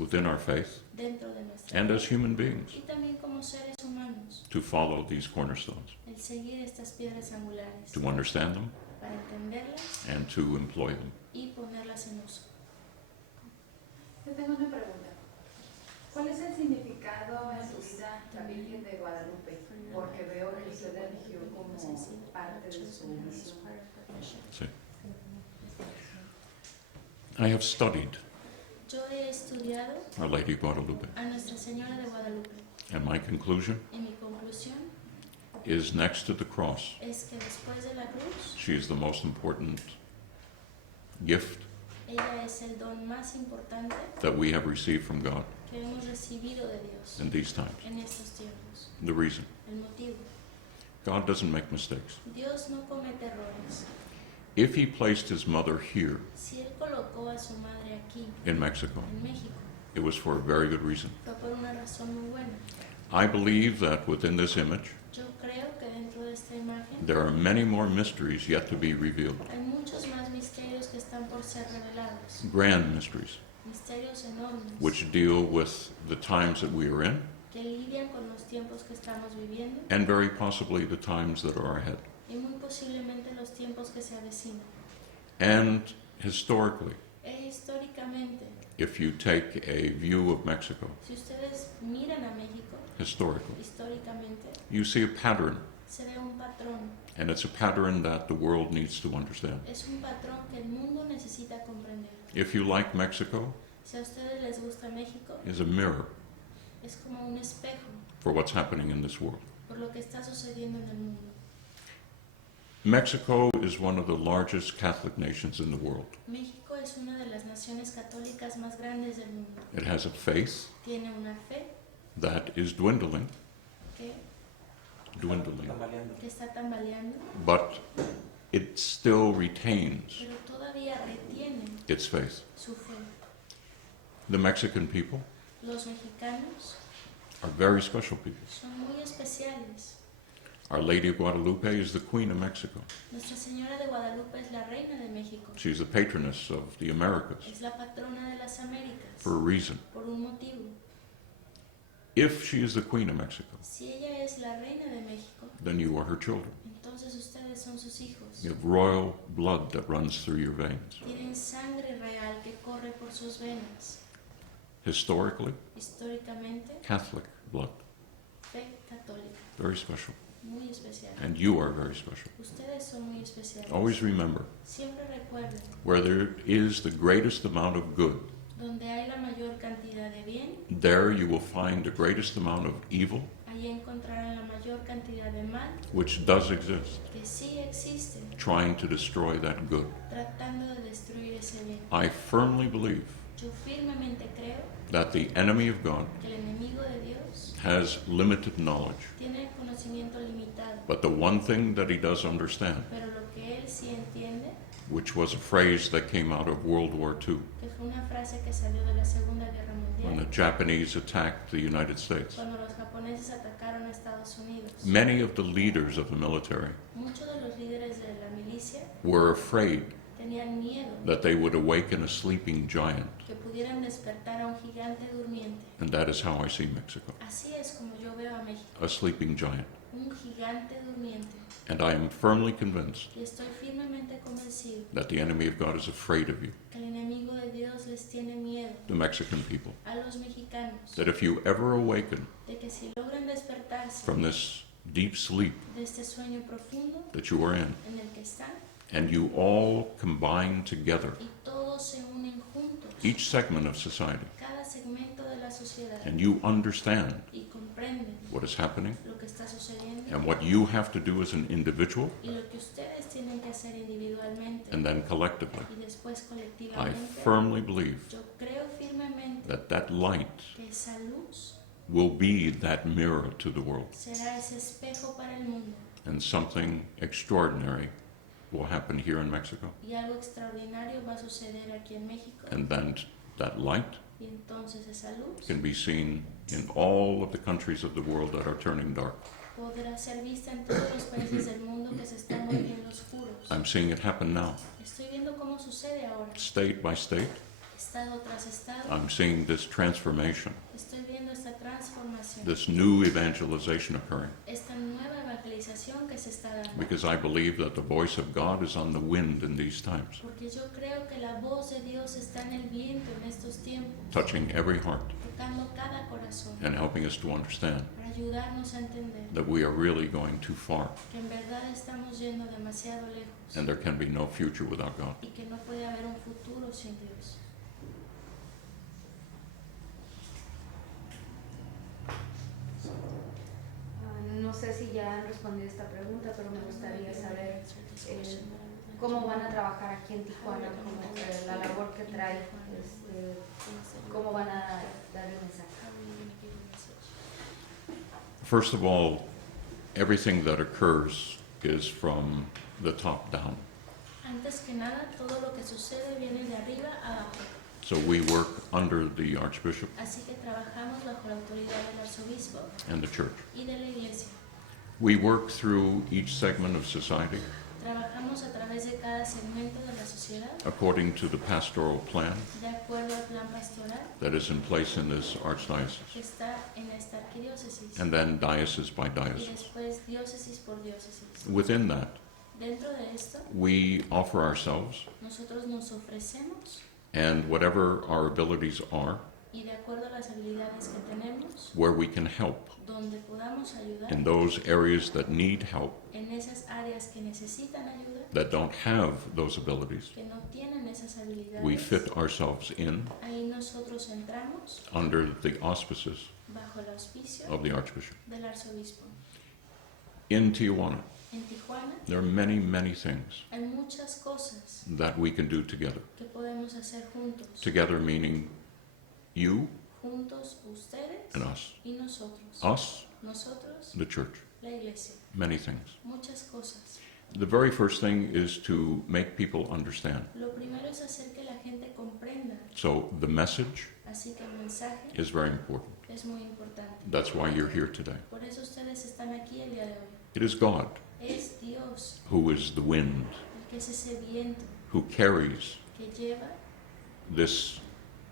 within our faith, dentro de nuestra and fe, as human beings, y también como seres humanos, to follow these cornerstones, el seguir estas piedras angulares, to understand them, para entenderlas and to employ them. y ponerlas en uso. Yo tengo una pregunta. ¿Cuál es el significado en su vida la Virgen de Guadalupe? Porque veo que usted la eligió como parte de su misión. See? I have studied Yo he estudiado Our Lady of Guadalupe, a Nuestra Señora de Guadalupe and my conclusion y mi conclusión is next to the cross, es que después de la cruz, she is the most important gift ella es el don más importante that we have received from God que hemos recibido de Dios in these times. en estos tiempos. The reason, El motivo, God doesn't make mistakes. Dios no comete errores. If He placed His mother here Si Él colocó a su madre aquí, in Mexico, en México, it was for a very good reason. fue por una razón muy buena. I believe that within this image, Yo creo que dentro de esta imagen there are many more mysteries yet to be revealed. hay muchos más misterios que están por ser revelados, Grand mysteries, misterios enormes which deal with the times that we are in, que lidian con los tiempos que estamos viviendo and very possibly the times that are ahead. y muy posiblemente los tiempos que se avecinan. And historically, E históricamente, if you take a view of Mexico, si ustedes miran a México, historically, históricamente, you see a pattern, se ve un patrón. and it's a pattern that the world needs to understand. Es un patrón que el mundo necesita comprender. If you like Mexico, Si a ustedes les gusta México, is a mirror es como un espejo for what's happening in this world. por lo que está sucediendo en el mundo. Mexico is one of the largest Catholic nations in the world. México es una de las naciones católicas más grandes del mundo. It has a faith Tiene una fe that is dwindling, que está tambaleando, but it still retains pero todavía retiene its faith. su fe. The Mexican people Los mexicanos are very special people. son muy especiales. Our Lady of Guadalupe is the Queen of Mexico. Nuestra Señora de Guadalupe es la reina de México. She's the patroness of the Americas Es la patrona de las Américas. for a reason. Por un motivo. If she is the Queen of Mexico, Si ella es la reina de México, then you are her children. entonces ustedes son sus hijos. You have royal blood that runs through your veins. Tienen sangre real que corre por sus venas. Historically, Históricamente, Catholic blood. fe católica. Very special. Muy especial. And you are very special. Ustedes son muy especiales. Always remember, Siempre recuerden, where there is the greatest amount of good, donde hay la mayor cantidad de bien, there you will find the greatest amount of evil, allí encontrarán la mayor cantidad de mal, which does exist, que sí existe, trying to destroy that good. tratando de destruir ese bien. I firmly believe Yo firmemente creo that the enemy of God que el enemigo de Dios has limited knowledge, tiene el conocimiento limitado, but the one thing that he does understand, pero lo que él sí entiende, which was a phrase that came out of World War II, que fue una frase que salió de la Segunda Guerra when the Mundial, Japanese attacked the United States. cuando los japoneses atacaron a Estados Unidos. Many of the leaders of the military Muchos de los líderes de la milicia were afraid tenían miedo that they would awaken a sleeping giant, que pudieran despertar a un gigante durmiente. and that is how I see Mexico, Así es como yo veo a México, a sleeping giant. un gigante durmiente. And I am firmly convinced Y estoy firmemente convencido that the enemy of God is afraid of you, que el enemigo de Dios les tiene miedo the Mexican people, a los mexicanos, that if you ever awaken de que si logran despertarse from this deep sleep de este sueño profundo that you are in, en el que están and you all combine together, y todos se unen juntos, each segment of society, cada segmento de la sociedad, and you understand y comprenden what is happening lo que está sucediendo and what you have to do as an individual y lo que ustedes tienen que hacer individualmente and then collectively. y después I colectivamente. firmly believe Yo creo firmemente that that light que esa luz will be that mirror to the world, será ese espejo para el mundo and something extraordinary will happen here in Mexico. y algo extraordinario va a suceder aquí en México And then that light y entonces esa luz can be seen in all of the countries of the world that are turning dark. podrá ser vista en todos los países del mundo que se están volviendo oscuros. I'm seeing it happen now, Estoy viendo cómo sucede ahora, state by state, estado tras estado, I'm seeing this transformation, estoy viendo esta transformación, this new evangelization occurring, esta nueva evangelización que se está dando. because I believe that the voice of God is on the wind in these times, Porque yo creo que la voz de Dios está en el viento en estos tiempos, touching every heart tocando cada corazón, and helping us to understand para ayudarnos a entender that we are really going too far que en verdad estamos yendo demasiado lejos and there can be no future without God. y que no puede haber un futuro sin Dios. No sé si ya han respondido esta pregunta, pero me gustaría saber cómo van a trabajar aquí en Tijuana, la labor que trae, cómo van a dar el mensaje. First of all, everything that occurs is from the top down. Antes que nada, todo lo que sucede viene de arriba a abajo. So we work under the Archbishop Así que trabajamos bajo la autoridad del arzobispo and the church. y de la iglesia. We work through each segment of society Trabajamos a través de cada segmento de la sociedad, according to the pastoral plan de acuerdo al plan pastoral that is in place in this archdiocese, que está en esta arquidiócesis and then diocese by y diocese. después diócesis por diócesis. Within that, Dentro de esto, we offer ourselves, nosotros nos ofrecemos and whatever our abilities are, y de acuerdo a las habilidades que tenemos, where we can help donde podamos ayudar in those areas that need help, en esas áreas que necesitan ayuda, that don't have those abilities, que no tienen esas we habilidades, fit ourselves in ahí nosotros entramos under the auspices bajo el auspicio of the Archbishop. del arzobispo. In Tijuana, En Tijuana there are many, many things hay muchas cosas that we can do together. que podemos hacer juntos. Together meaning you Juntos ustedes and us. y nosotros. Us, Nosotros, the church. la iglesia. Many things. Muchas cosas. The very first thing is to make people understand. Lo primero es hacer que la gente comprenda. So the message Así que el mensaje is very important. es muy importante. That's why you're here today. Por eso ustedes están aquí el día de hoy. It is God Es Dios who is the wind, el que es ese viento who carries que lleva this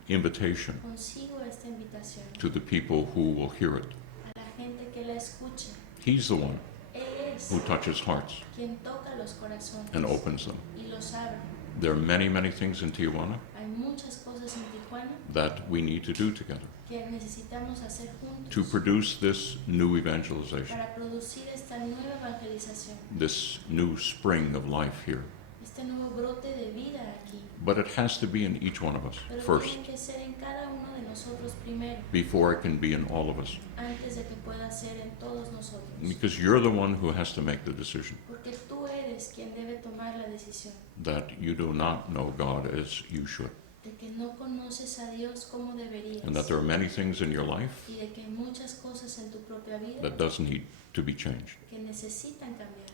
invitation consigo esta invitación to the people who will hear it. a la gente que la escucha. He's the one Él es who touches hearts quien toca los corazones and opens them. y los abre. There are many, many things in Tijuana Hay muchas cosas en Tijuana that we need to do together que necesitamos hacer juntos to produce this new evangelization, para producir esta nueva evangelización, this new spring of life here. este nuevo brote de vida aquí. But it has to be in each one of us Pero first, tiene que ser en cada uno de nosotros primero, before it can be in all of us. antes de que pueda ser en todos nosotros. Because you're the one who has to make the decision Porque tú eres quien debe tomar la decisión that you do not know God as you should, de que no conoces a Dios como deberías and that there are many things in your life y de que hay muchas cosas en tu propia vida that does need to be changed. que necesitan cambiar.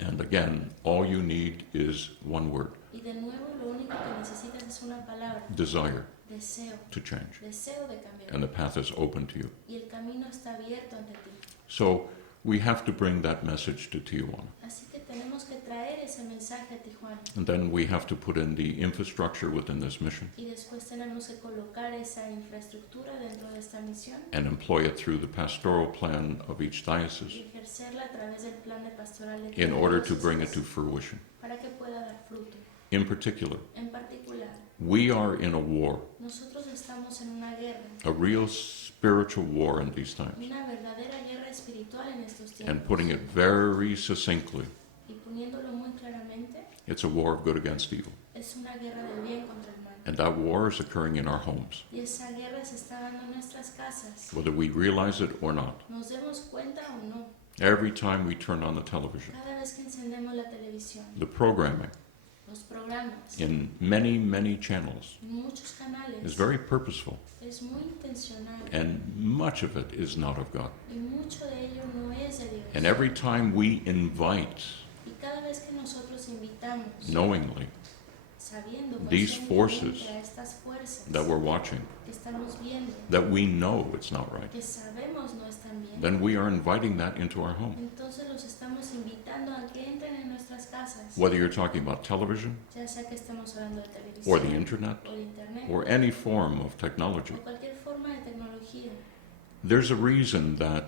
And again, all you need is one word, Y de nuevo lo único que necesitas es una palabra, desire deseo, to change. deseo de cambiar. And the path is open to you. Y el camino está abierto ante ti. So we have to bring that message to Tijuana. Así que tenemos que traer ese mensaje a Tijuana. And then we have to put in the infrastructure within this mission Y después tenemos que colocar esa infraestructura dentro de esta misión and employ it through the pastoral plan of each y diocese ejercerla a través del plan de pastoral de in cada order to diócesis bring it to fruition. para que pueda dar fruto. In particular, En particular, we are in a war, nosotros estamos en una guerra, a real spiritual war in these times. una verdadera guerra espiritual en estos And tiempos. putting it very succinctly, Y poniéndolo muy claramente, it's a war of good against evil. es una guerra del bien contra el mal. And that war is occurring in our homes, Y esa guerra se está dando en nuestras casas. whether we realize it or not. Nos demos cuenta o no, Every time we turn on the television, cada vez que encendemos la televisión, the programming los programas, in many, many channels en muchos canales, is very purposeful, es muy intencional and much of it is not of God. y mucho de ello no es de Dios. And every time we invite Y cada vez que nosotros invitamos, knowingly sabiendo these forces conscientemente a estas fuerzas that we're watching, que estamos viendo, that we know it's not right, que sabemos no están bien, then we are inviting that into our home. entonces los estamos invitando a que entren en nuestras casas, Whether you're talking about television ya sea que estemos hablando de or the televisión internet o de internet or any form of technology. o cualquier forma de tecnología. There's a reason that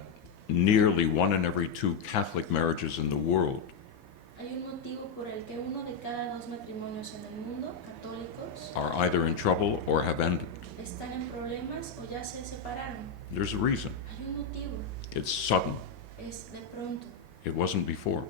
nearly 1 in every 2 Catholic marriages in the world Hay un motivo por el que 1 de cada 2 matrimonios en el mundo, católicos, are either in trouble or have ended. están en problemas o ya se separaron. There's a reason. Hay un motivo, It's sudden. es de pronto, It wasn't before,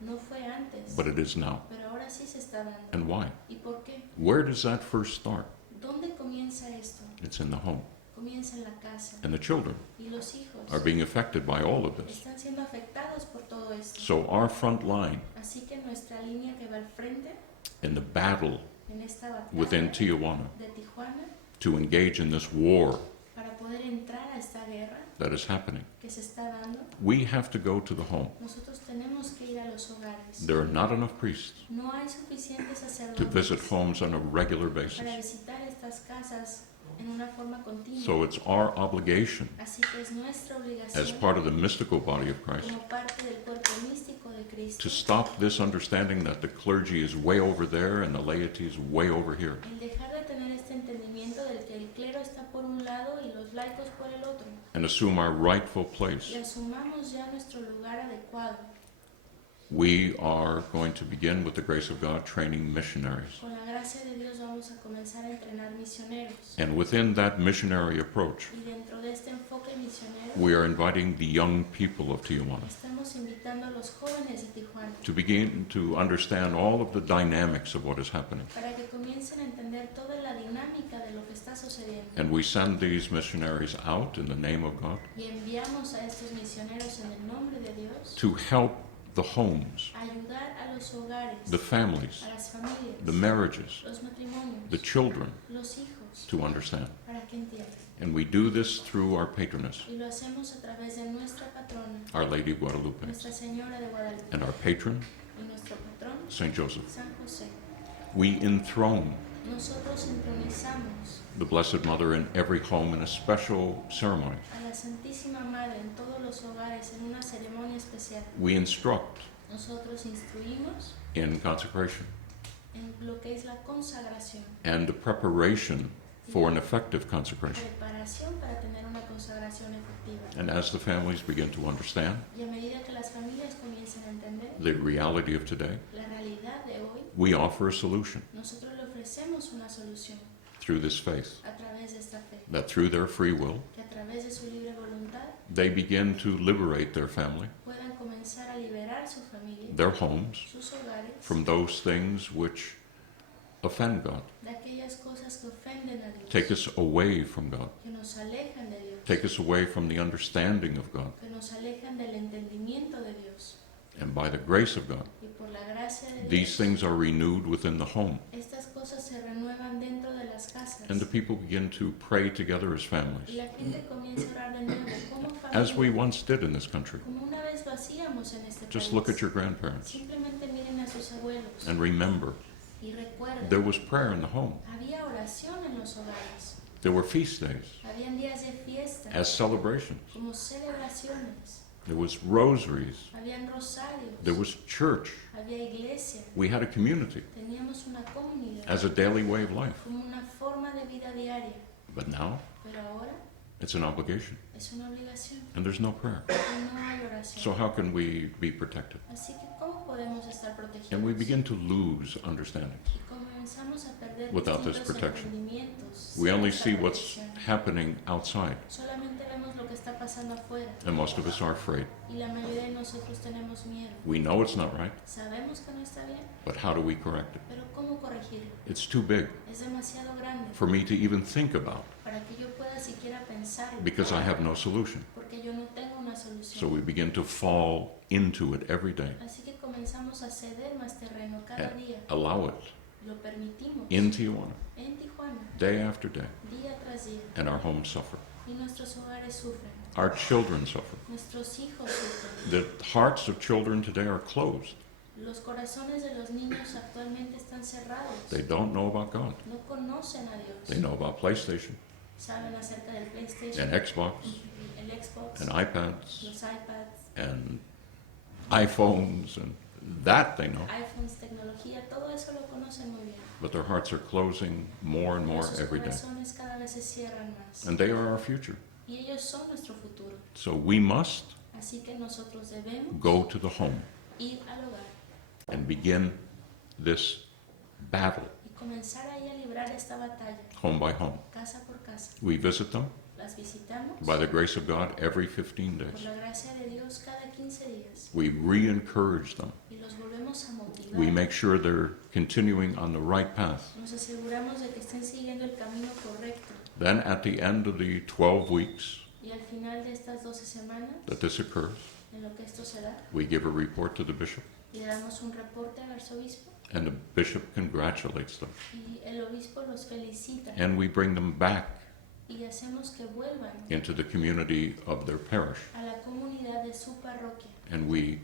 no fue antes, but it is now. pero ahora sí se está dando. And why? ¿Y por qué? Where does that first start? ¿Dónde comienza esto? It's in the home. Comienza en la casa. And the children Y los hijos are being affected by all of this. están siendo afectados por todo esto. So our front line Así que nuestra línea que va al frente in the battle en esta batalla within Tijuana de Tijuana to engage in this war para poder entrar a esta guerra that is happening, que se está dando, we have to go to the home. nosotros tenemos que ir a los hogares. There are not enough priests No hay suficientes to visit sacerdotes homes on a regular para basis. visitar estas casas en una forma continua. So it's our obligation Así que es nuestra as obligación part of the mystical body of Christ como parte del cuerpo místico de Cristo to stop this understanding that the clergy is way over there and the laity is way over here. el dejar de tener este entendimiento del que el clero está por un lado y los laicos por el otro And assume our rightful y place. asumamos ya nuestro lugar adecuado. We are going to begin with the grace of God training missionaries. Con la gracia de Dios vamos a comenzar a entrenar misioneros And within that missionary approach, y dentro de este enfoque misionero we are inviting the young people of Tijuana estamos invitando a los jóvenes de Tijuana to begin to understand all of the dynamics of what is happening. para que comiencen a entender toda la dinámica de lo que está sucediendo. And we send these missionaries out in the name of God Y enviamos a estos misioneros en el nombre de Dios to help the homes, a ayudar a los hogares, the families, a las familias, the marriages, los matrimonios, the children los hijos, to understand. para que entiendan. And we do this through our patroness, Y lo hacemos a través de nuestra patrona, Our Lady of Guadalupe, Nuestra Señora de Guadalupe, and our patron, y nuestro patrón, Saint Joseph. San José. We enthrone Nosotros entronizamos the Blessed Mother in every home in a special ceremony. a la Santísima Madre en todos los hogares en una ceremonia especial. We instruct Nosotros instruimos in consecration en lo que es la consagración, and the preparation for an effective consecration. preparación para tener una consagración efectiva. And as the families begin to understand Y a medida que las familias comiencen a entender the reality of today, la realidad de hoy, we offer a solution nosotros le ofrecemos una solución through this faith, a través de esta fe, that through their free will, que a través de su libre voluntad they begin to liberate their family, puedan comenzar a liberar su familia, their homes, sus hogares, from those things which offend God, de aquellas cosas que ofenden a Dios, take us away from God, que nos alejan de Dios, take us away from the understanding of God, que nos alejan del entendimiento de Dios. and by the grace of God, Y por la gracia de these Dios, things are renewed within the home, estas cosas se renuevan dentro de las casas. and the people begin to pray together as Y families, la gente comienza a orar de nuevo como as we familia, once did in this country. como una vez lo hacíamos en este Just país. look at your grandparents Simplemente miren a sus abuelos and remember y recuerden, there was prayer in the home. había oración en los hogares, There were feast days habían días de fiesta, as celebrations. como celebraciones, There was rosaries. habían rosarios, There was church. había iglesia, We had a community teníamos una comunidad, as a daily way of life. como una forma de vida diaria. But now Pero ahora it's an obligation es una obligación and there's no prayer. y no hay oración. So how can we be protected? Así que ¿cómo podemos estar protegidos? And we begin to lose understanding. Y comenzamos a perder Without this distintos protection. entendimientos. We sin only esta see what's protección. happening outside, Solamente vemos lo que está pasando afuera and most of us are afraid. y la mayoría de nosotros tenemos miedo. We know it's not right, Sabemos que no está bien, but how do we correct it? pero ¿cómo corregirlo? It's too big Es demasiado grande for me to even think about para que yo pueda siquiera pensarlo, because I have no solution. porque yo no tengo una So solución. we begin to fall into it every day. Así que comenzamos a ceder más terreno cada día. Allow it Lo permitimos in Tijuana, en Tijuana, day after day, día tras día, and our homes suffer. y nuestros hogares sufren, Our children suffer. nuestros hijos sufren. The hearts of children today are closed. Los corazones de los niños actualmente están cerrados. They don't know about God. No conocen a Dios. They know about PlayStation Saben acerca del PlayStation, and Xbox el Xbox, and iPads los iPads, and iPhones, and that they know. iPhones, tecnología, todo eso lo conocen muy bien. But their hearts are closing more and more Sus every day. corazones cada vez se cierran más. And they are our future. Y ellos son nuestro futuro. So we must Así que nosotros debemos go to the home ir al hogar and begin this battle, y comenzar ahí a librar esta batalla, home by home. casa por casa. We visit them Las visitamos by the grace of God every 15 por days. la gracia de Dios cada 15 días We re-encourage them. y los volvemos a motivar. We make sure they're continuing on the right path. Nos aseguramos de que estén siguiendo el camino correcto. Then at the end of the 12 weeks Y al final de estas 12 semanas, that this occurs, en lo que esto se da, we give a report to the bishop, le damos un reporte al arzobispo and the bishop congratulates them. y el obispo los felicita And we bring them back y hacemos que vuelvan into the community of their parish, a la comunidad de su parroquia and we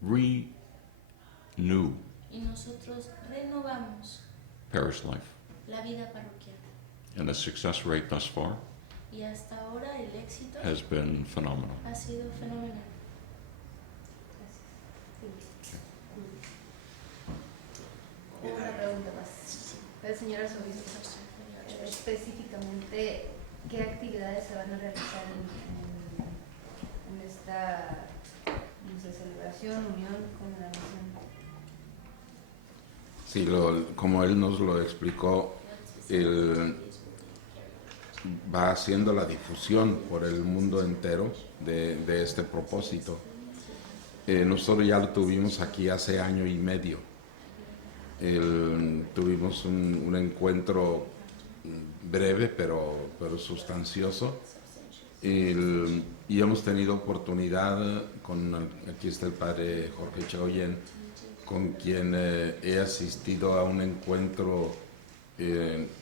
renew y nosotros renovamos parish life. la vida parroquial. And the success rate thus far Y hasta ahora el éxito has been phenomenal. ha sido fenomenal. Una pregunta más. El señor arzobispo, específicamente, ¿qué actividades se van a realizar en esta, no sé, celebración, unión, conmemoración? Sí, como él nos lo explicó, él va haciendo la difusión por el mundo entero de este propósito. Nosotros ya lo tuvimos aquí hace año y medio. Tuvimos un encuentro breve pero sustancioso, y hemos tenido oportunidad aquí está el padre Jorge Chagoyen, con quien he asistido a un encuentro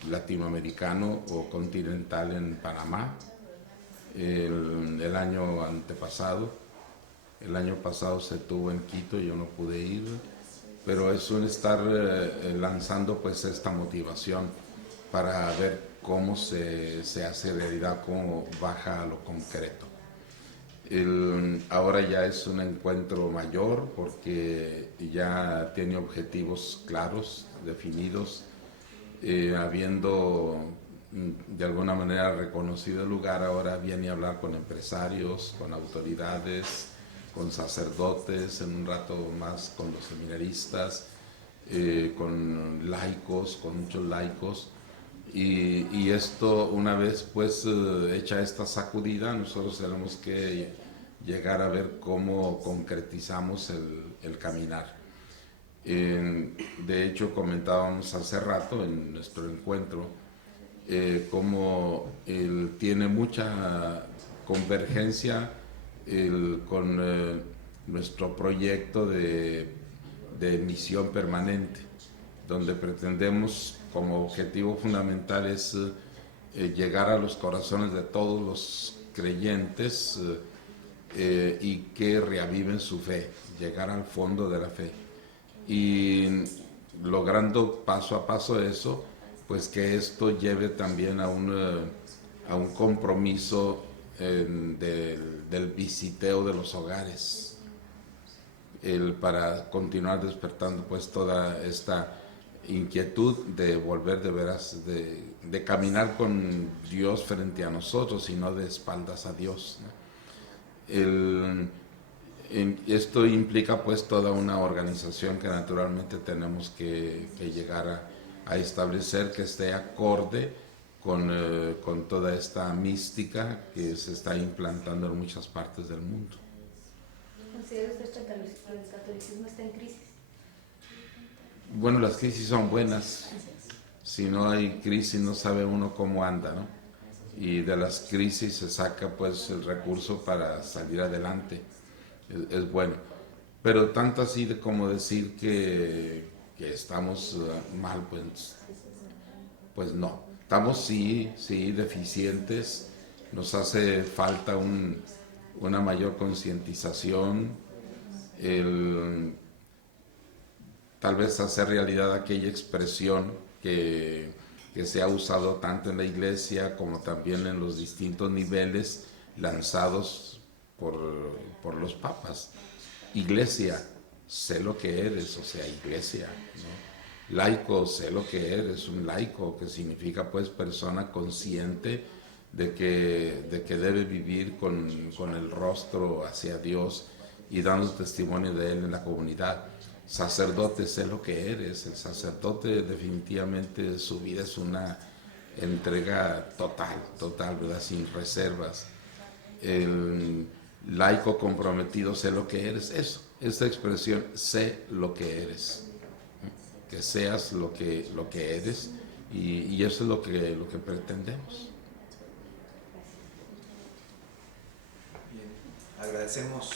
latinoamericano o continental en Panamá el año antepasado. El año pasado se tuvo en Quito, yo no pude ir, pero es un estar lanzando pues esta motivación para ver cómo se hace realidad, cómo baja a lo concreto. Ahora ya es un encuentro mayor porque ya tiene objetivos claros, definidos, habiendo de alguna manera reconocido el lugar. Ahora viene a hablar con empresarios, con autoridades, con sacerdotes, en un rato más con los seminaristas, con laicos, con muchos laicos. Y esto, una vez pues hecha esta sacudida, nosotros tenemos que llegar a ver cómo concretizamos el caminar. De hecho, comentábamos hace rato en nuestro encuentro cómo tiene mucha convergencia con nuestro proyecto de misión permanente, donde pretendemos como objetivo fundamental es llegar a los corazones de todos los creyentes y que reaviven su fe, llegar al fondo de la fe. Y logrando paso a paso eso, pues que esto lleve también a un compromiso del visiteo de los hogares, para continuar despertando pues toda esta inquietud de volver de veras, de caminar con Dios frente a nosotros y no de espaldas a Dios, ¿no? Esto implica pues toda una organización que naturalmente tenemos que llegar a establecer, que esté acorde con toda esta mística que se está implantando en muchas partes del mundo. ¿Considera usted que el catolicismo está en crisis? Bueno, las crisis son buenas. Si no hay crisis no sabe uno cómo anda, ¿no? Y de las crisis se saca pues el recurso para salir adelante. Es bueno. Pero tanto así de como decir que estamos mal, pues no. Estamos sí deficientes. Nos hace falta una mayor concientización, tal vez hacer realidad aquella expresión que se ha usado tanto en la iglesia como también en los distintos niveles lanzados por los papas. Iglesia, sé lo que eres, o sea, iglesia, ¿no? Laico, sé lo que eres, un laico, que significa pues persona consciente de que debe vivir con el rostro hacia Dios y dando testimonio de Él en la comunidad. Sacerdote, sé lo que eres. El sacerdote definitivamente su vida es una entrega total, ¿verdad? Sin reservas. El laico comprometido, sé lo que eres. Eso, esta expresión, sé lo que eres. Que seas lo que eres, y eso es lo que pretendemos. Bien, agradecemos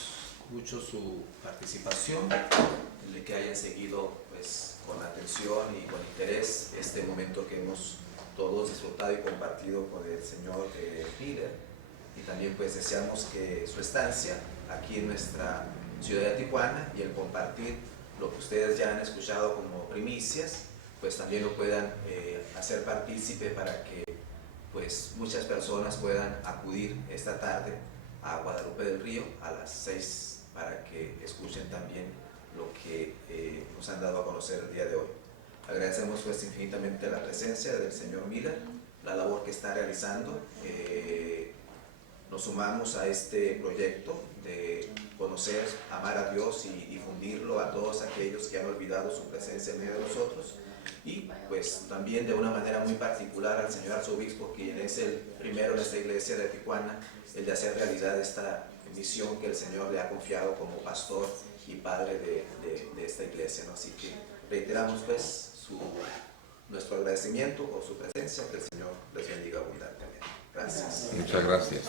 mucho su participación, el de que hayan seguido pues con atención y con interés este momento que hemos todos disfrutado y compartido con el señor Miller, y también pues deseamos que su estancia aquí en nuestra ciudad de Tijuana y el compartir lo que ustedes ya han escuchado como primicias, pues también lo puedan hacer partícipe para que pues muchas personas puedan acudir esta tarde a Guadalupe del Río a las 6 para que escuchen también lo que nos han dado a conocer el día de hoy. Agradecemos pues infinitamente la presencia del señor Miller, la labor que está realizando. Nos sumamos a este proyecto de conocer, amar a Dios y difundirlo a todos aquellos que han olvidado su presencia en medio de nosotros, y pues también de una manera muy particular al señor arzobispo, quien es el primero en esta iglesia de Tijuana, el de hacer realidad esta misión que el Señor le ha confiado como pastor y padre de esta iglesia, ¿no? Así que reiteramos pues nuestro agradecimiento por su presencia, que el Señor les bendiga abundantemente. Gracias. Muchas gracias.